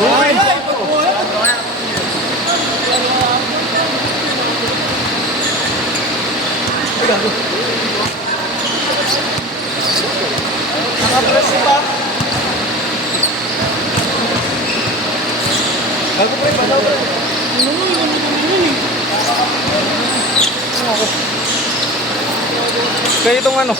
Ay, nakapress pa. Bago pa yung balaw ba? Ano mo, yung ano yun eh. Kaya itong ano?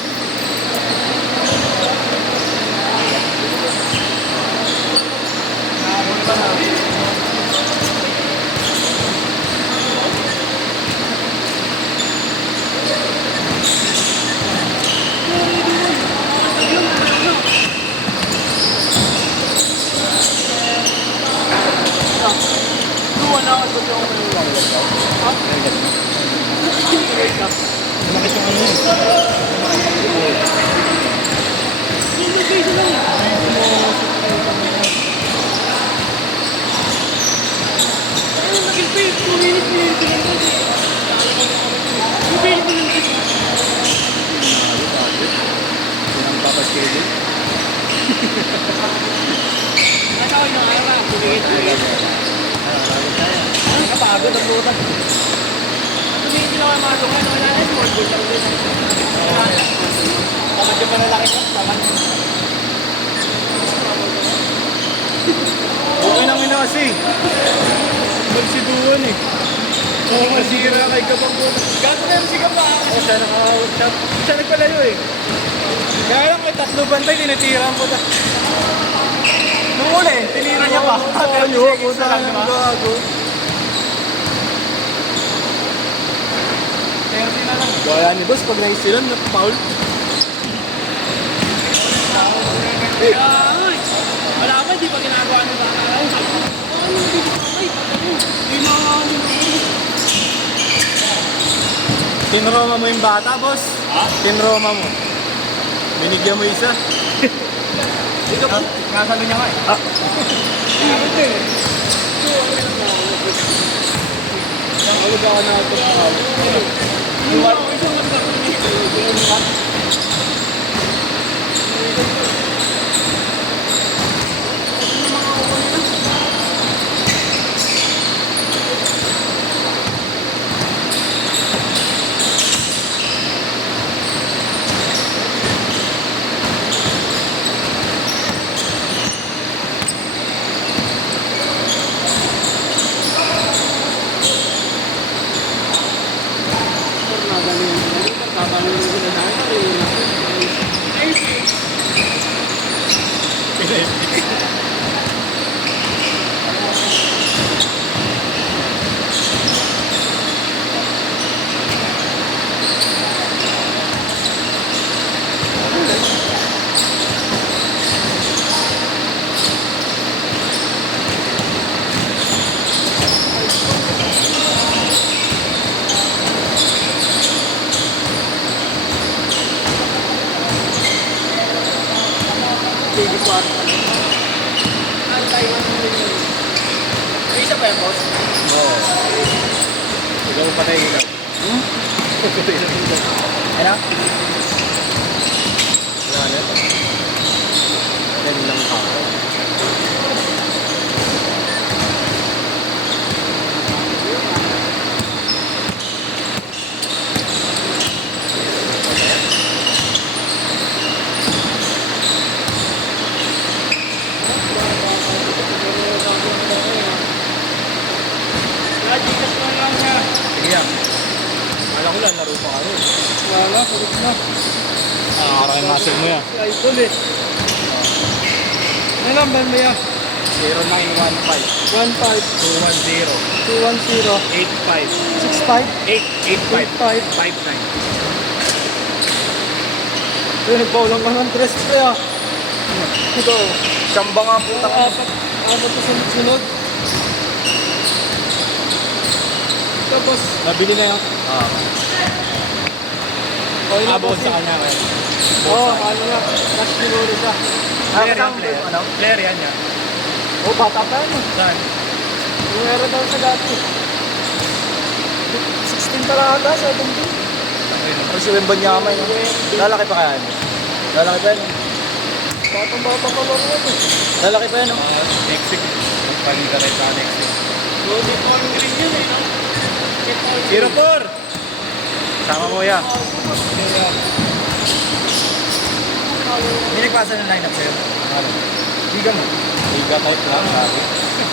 Nakapagod ang luta. Hindi na kayo masukan. Wala na small board lang din. Tamad yung malalaki ko. Tamad. Okay nang ina kasi. Magsibuan eh. Oo, masira kay Kapangkot. Gato na yung sigaw pa. Oo, siya nakahawag. Siya nagpalayo eh. Kaya lang may tatlo bantay, tinitirahan ko. Nung uli, tinira niya pa. 30 seconds na lang, di ba? 30 na lang. Gaya ni boss, pag naisilan, na-foul. Ay! Wala pa, di pa ginagawa ng bata. Ay, hindi na Tinroma mo yung bata, boss. Ha? Tinroma mo. Binigyan mo isa. Ito po, nasabi niya nga eh. Nakawag ako na ito. Baby kwarto. May isa pa yan, boss? Oo. Ikaw patay ilaw. Patay na ilaw. Ano? Wala na ito. Yan lang ako. Sige yan. Wala ko lang, laro pa ka rin. Wala, pagod na. Nakakaroon muscle mo yan. Si Idol eh. Ano lang ba yan? 0915 15 210 210 85 65 885 59. Nagpaulang ka ng dress pre ah. Ito, siyamba nga po. Apat na sunod-sunod. Tapos, Nabili na yun? okay na Abot kasi. sa kanya kaya. Oo, ano na. Cash siguro siya. Player yan, player. Player yan yan. Oo, bata pa yan eh. Saan? Meron daw sa dati. 16 pa lang ata, 17. Ano si Wemba Nyamay? Lalaki pa kaya yan? Lalaki pa yan? Batang-bata pa lang yan eh. Lalaki pa yan, no? Next week. Palita rin sa next year. Uniform green yun eh, no? 0-4! Sama mo yan. Hindi nagpasa ng lineup sa'yo? Ano? Liga mo? Liga type lang, sabi.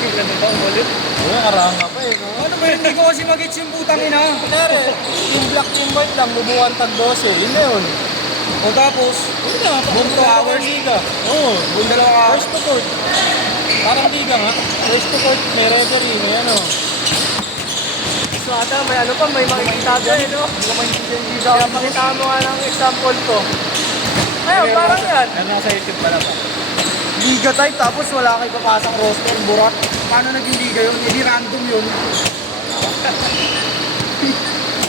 Ano ba, ulit? Oo, karanga pa eh. Ano ba yun? Hindi ko kasi mag-hits yung putang ina. Kunyari, team black, team white lang, bubuhan tag 12. Yun na yun. O tapos, boom 2 hours. Liga. Oo, boom 2 hours. First to court. Parang liga nga. First to court, may referee, may ano. So ata, may ano pa, may makikita dyan eh, no? Hindi ko maintindihan yung liga. Kaya pakita mo nga ng example ko. Ayun, parang yan. Ano nasa YouTube pala ba? Liga type tapos wala kayo papasang roster, burak. Paano naging liga yun? Hindi random yun.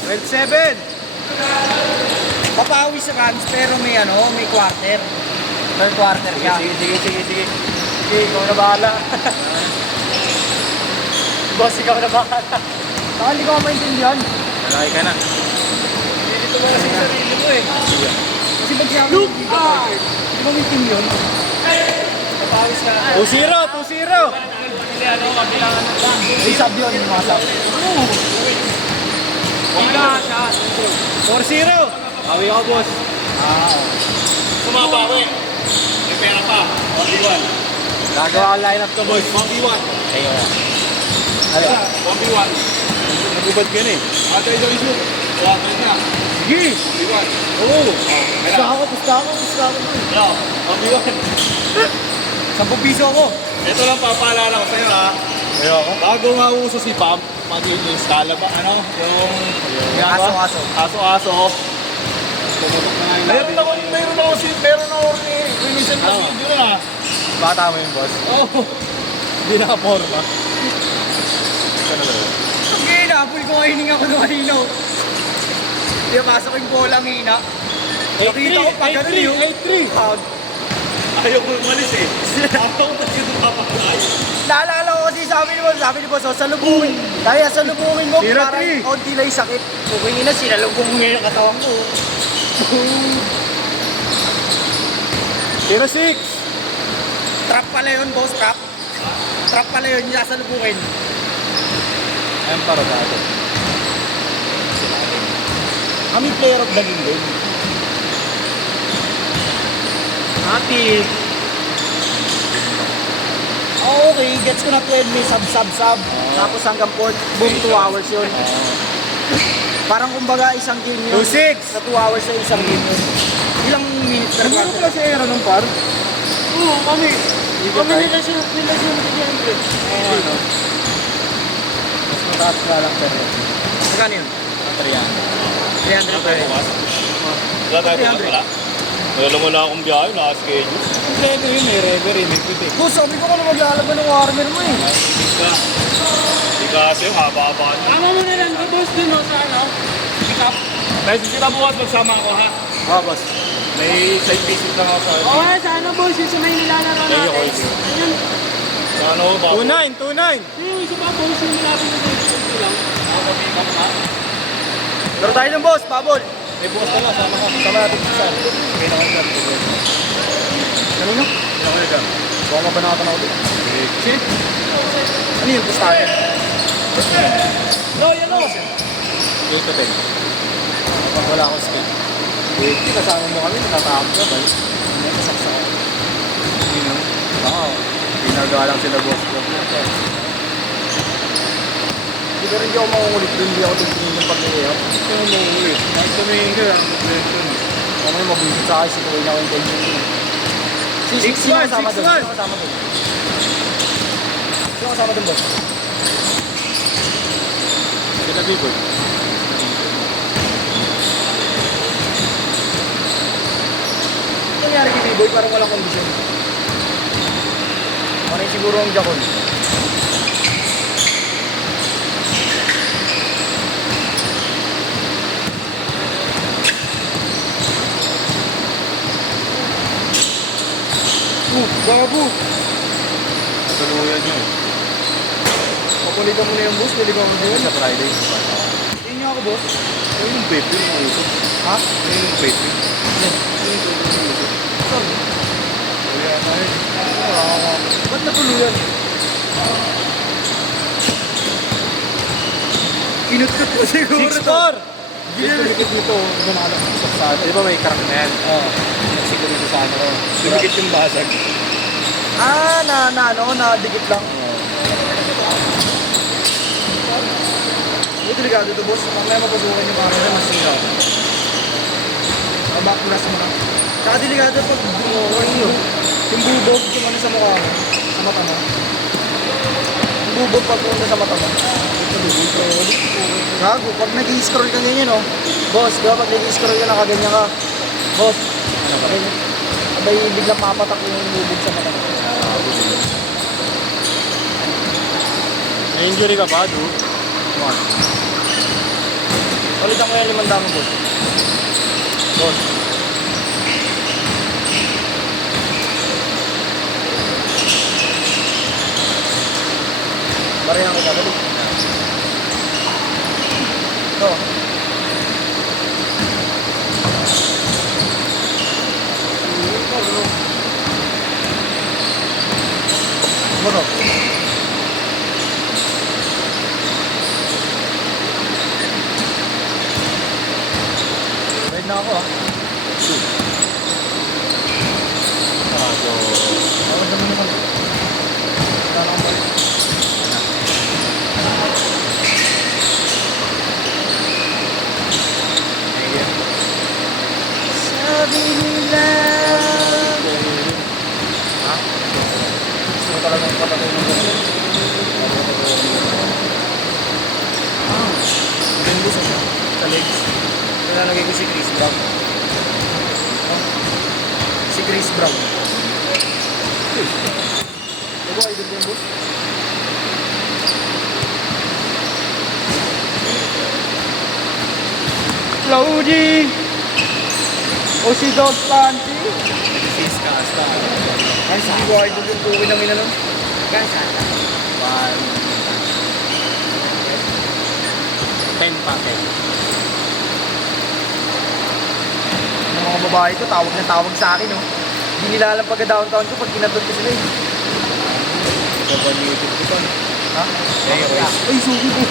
12-7. Papawi sa Rams pero may ano, may quarter. Third quarter siya. Sige. Sige, ikaw na bahala. Boss, ikaw na bahala. Saka hindi ko maintindihan. Malaki ka na. Dito mo kasi yung sarili mo eh. Kasi pag siya yung liga type, hindi ba may team yun? Papawis ka. 2-0! 2-0! Kasi ano, kabilangan ng lang. May sub yun, yung mga sub. Liga siya. 4-0! Awi ako, boss. Sumabawi. May pera pa. 1v1. Gagawa ang lineup ko, boys. 1v1. Ayun na. 1v1. Nagubad ka na eh. Ate, ito. Kuwapin na. Sige! 1v1. Oo! Pusta ako. 1v1. 10 piso ako. Ito lang papaalala ko sa'yo ha. Ayoko. Bago mauso si Pam, magiging skala ba, ano? Yung Aso-aso. aso-aso. Pumutok na nga yung meron ako rinisan na video na. Bata mo yung boss. Oo. Hindi nakaporma. Sige, napul ko hininga ko nung kanino. Hindi, pasok yung bola ang hina. Nakita ko pa ganun yun. 8-3! Ayaw ko umalis eh. Ayaw ko kasi dumapakay. Naalala ko kasi sabi ni boss, oh, salubungin. Kaya salubungin mo, 0-3. parang konti lang yung sakit. Okay na, sinalubong mo ngayon ang katawan ko. 0-6! Trap pala yun, boss, trap. Trap pala yun, yung sasalubungin. Ayun para ba ito? Kami player of the game din. Ati. Oh, okay, gets ko na 12 may sub. Tapos hanggang 4, boom, 2 hours yun. Parang kumbaga isang game yun. 2-6! Sa 2 hours sa isang game yun. Ilang minutes per Siguro quarter? pala si Era nung par. Oo, kami. Kami nila siya siyempre. Ano? Mas mataas ka lang pero. Magkano yun? 300. 300 per Wala tayo bukas wala? Wala mo na akong biyahe, naka-schedule. Kompleto yun, may referee, may piti. Boss, sabi ko kung maglalaban ng warmer mo eh. Hindi kasi yung haba-haba na. Tama mo na lang, boss, dun sa ano? Pick up. Message kita bukas, magsama ako ha. Boss. May side visit lang ako sa Oo nga, sa ano, boss, yung sa may nilalaro Thank you, natin. Coach. Ayun, Sa ano, bago. 2-9! yung isa pa, boss, yung nilapit na sa lang. Pick up na. Laro tayo ng boss, pabol. May bukas ka na, sama ka. Sama natin sa saan. Okay na ka. Ano nyo? Okay ka. Buka ka ba nakatanaw din? Shit. Ano yung pustahan? No, yan o. 8 to 10. Kapag wala akong skill. 80, kasama mo kami, natatakot ka ba? Hindi ka saksak. Sino? Oo. Ginagawa lang sila boss ko. Hindi ko rin ako makungulit doon, hindi ako tumingin ng pag-iiyak. Ito mo ulit. Kahit tumingin ka, ang question. Mamaya mabulit sa akin, sikuhin ako yung tension ko. Sino kasama doon? 6-1. Sino kasama doon? Sino kasama doon, boss? Sila B-boy. Ano nangyari kay B-Boy? Parang walang kondisyon. Parang siguro ang jakon. Gago! Natuluyan nyo eh. Papulitan mo na yung boss, niligaw mo Ayun din. sa Friday. Tingin niyo ako, boss. Ayun yung baby yung uso. Ha? Ayun yung baby. Saan? Kaya na yun. Ba't natuluyan? Kinutkot mo siguro to. 6'4". Dito, dito, lumalaksak sa atin. Di ba may crack na yan? Oo. Siguro sa ano ko. Dumikit yung basag. Ah, nadikit lang. Ito delikado to, boss. Mamaya mapasukin yung camera, masira. Backflash mo na. Saka delikado pag bumukay yun. Yung bubog, yung ano sa mukha mo, sa mata mo. Yung bubog pag punta sa mata mo. Gago, pag nag-i-scroll ka ganyan, no? Boss, di ba pag nag-i-scroll ka, nakaganyan ka. Boss, ano ba rin? Abay, biglang mapatak yung bubog sa mata mo. May injury ka ba, Du? Ulitan ko yung 500, boss. Boss. Barihan ko ka, balik. Ito. Boto. Wait na ako, ah. Ako dami naman. Wala na akong balik. Sabi nila. Ha? Gusto ko talagang patatay ng ganun. Ang gusto siya. Sa legs. Nilalagay ko si Chris Brown. Si Chris Brown. Diba, idol ko yung boss? Cloudy! O si Dog Panty? Face ka, hasta. Ay, hindi ko idol yung tuwi namin na nun. Gasata. 10 packet. Yung mga babae ko, tawag na tawag sa akin, oh. Hindi nila alam pagka-downtown ko pag kinatod ko sila, eh. Kapag-YouTube ko pa. Ha? Ay, sugi ko.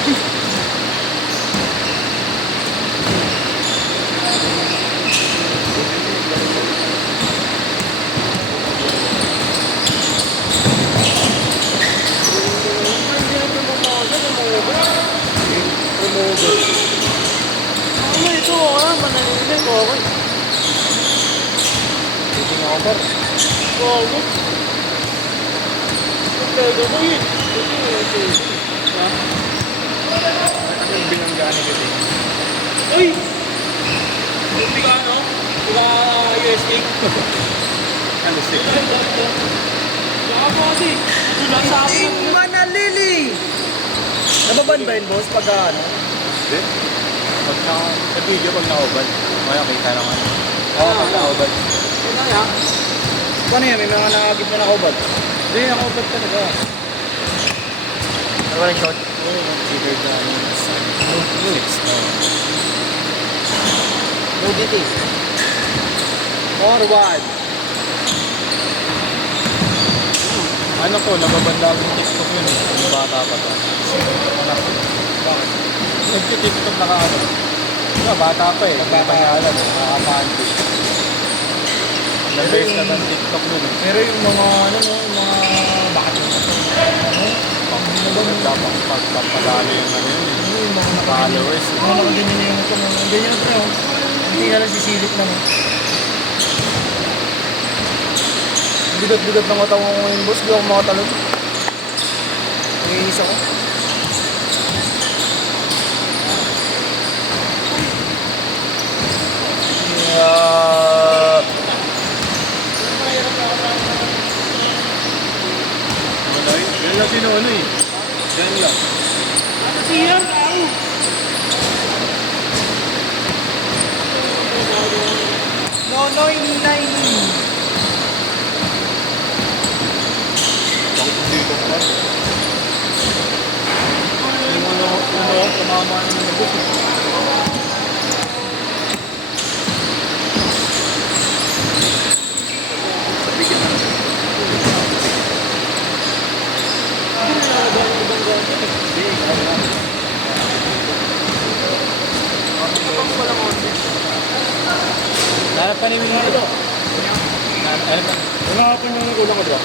Ano ito, mananinig ko ako. Shooting over. Bago. Ang pwede mo yun. Ha? Ano yung binanggaan ni kasi? Uy! Hindi ka ano? Hindi ka USB? Ano siya? Saka po kasi. Ito lang sa akin. Ting Manalili! Nababan ba yun, boss, pagka ano? Hindi. Pag sa video, pag naubad. Kaya kita lang ano. Oo, pag naubad. Ito na yan. Paano yan? May mga nakagip na nakaubad. Hindi, nakaubad talaga. Ano ba yung short? Oo, nag-trigger na ano. Nudity. Forward. Ano ko, nababanda ako yung TikTok yun. Yung bata pa to. Anak ko. Bakit? Nag-TikTok na ka ano. Diba, bata pa eh. Bata nga alam eh. Nakakapante. Nag-raise na ng TikTok nun eh. Pero yung mga, ano, no, yung mga bakit yung Dapat pagpapadali yung ano yun eh. yung mga Followers. Yung mga ganyan yung ito, mga ganyan ito, oh. Hindi na lang sisilit lang, eh. Bigat-bigat ng mata ko ngayon, boss. Di ako makatalon. Nanginis ako. Malay. Yan lang sino ano eh. Yan lang. Siya, tao. Nonoy, ninay, nin. Bakit hindi ko pa? Yung ano, tumama na ng nabos eh. Hanap pa ni Winnie. Hanap pa. Hanapan yung kulang ko, bro.